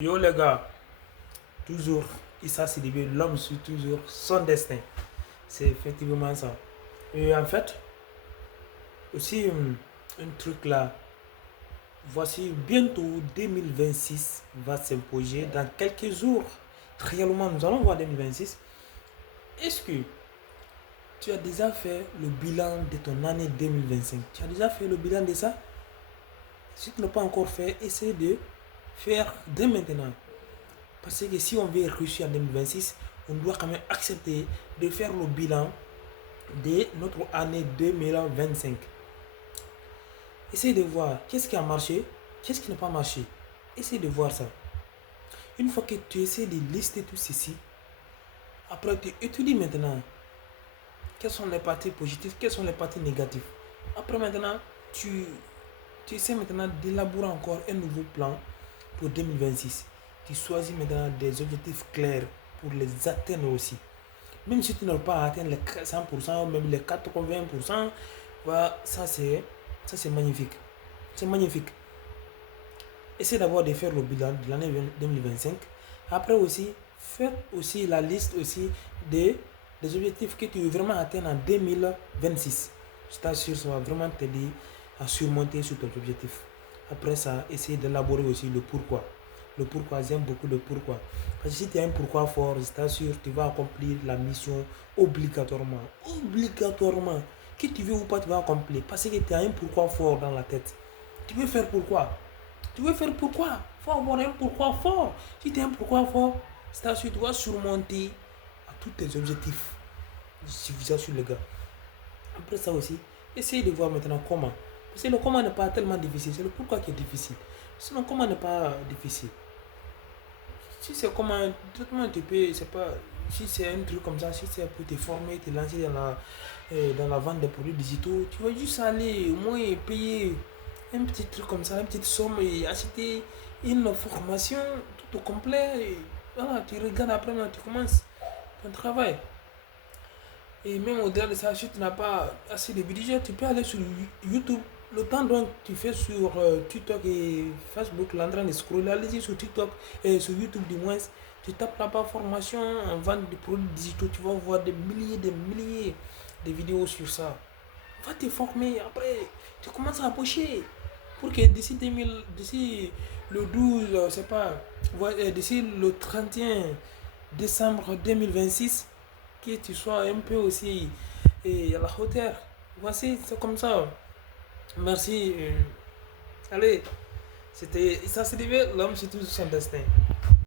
Yo les gars, toujours Issa Sidibé, l'homme suit toujours son destin. C'est effectivement ça. Et en fait, aussi un truc là, voici bientôt 2026 va s'imposer dans quelques jours. Réellement, nous allons voir 2026. Est-ce que tu as déjà fait le bilan de ton année 2025? Tu as déjà fait le bilan de ça? Si tu n'as pas encore fait, essaie de faire dès maintenant. Parce que si on veut réussir en 2026, on doit quand même accepter de faire le bilan de notre année 2025. Essaye de voir qu'est-ce qui a marché, qu'est-ce qui n'a pas marché. Essaye de voir ça. Une fois que tu essaies de lister tout ceci, après tu étudies maintenant quelles sont les parties positives, quelles sont les parties négatives. Après maintenant, tu essaies maintenant d'élaborer encore un nouveau plan pour 2026. Tu choisis maintenant des objectifs clairs pour les atteindre aussi. Même si tu n'as pas atteint les 100% ou même les 80%, voilà, ça c'est magnifique. C'est magnifique. Essaie d'abord de faire le bilan de l'année 2025. Après aussi, faites aussi la liste aussi des objectifs que tu veux vraiment atteindre en 2026. Je t'assure, ça va vraiment t'aider à surmonter sur ton objectif. Après ça, essaye d'élaborer aussi le pourquoi. Le pourquoi, j'aime beaucoup le pourquoi. Parce que si tu as un pourquoi fort, je t'assure, tu vas accomplir la mission obligatoirement. Obligatoirement. Que tu veux ou pas, tu vas accomplir. Parce que tu as un pourquoi fort dans la tête. Tu veux faire pourquoi? Tu veux faire pourquoi? Il faut avoir un pourquoi fort. Si tu as un pourquoi fort, je t'assure, tu vas surmonter à tous tes objectifs. Je vous assure, les gars. Après ça aussi, essayez de voir maintenant comment. Parce que le comment n'est pas tellement difficile, c'est le pourquoi qui est difficile. Sinon, comment n'est pas difficile? Si c'est comme un traitement, tu peux, c'est pas, si c'est un truc comme ça, si c'est pour te former, te lancer dans la vente des produits digitaux, tu vas juste aller au moins payer un petit truc comme ça, une petite somme et acheter une formation tout au complet. Et voilà, tu regardes après, tu commences ton travail. Et même au-delà de ça, si tu n'as pas assez de budget, tu peux aller sur YouTube. Le temps donc tu fais sur TikTok et Facebook, là, en train de scroller, allez-y sur TikTok et sur YouTube du moins. Tu tapes là-bas formation en vente de produits digitaux, tu vas voir des milliers de vidéos sur ça. Va te former, après tu commences à pocher pour que d'ici le 12, c'est pas, d'ici le 31 décembre 2026, que tu sois un peu aussi à la hauteur. Voici, c'est comme ça. Merci. Allez, c'était ça, c'est l'homme, c'est tout son destin.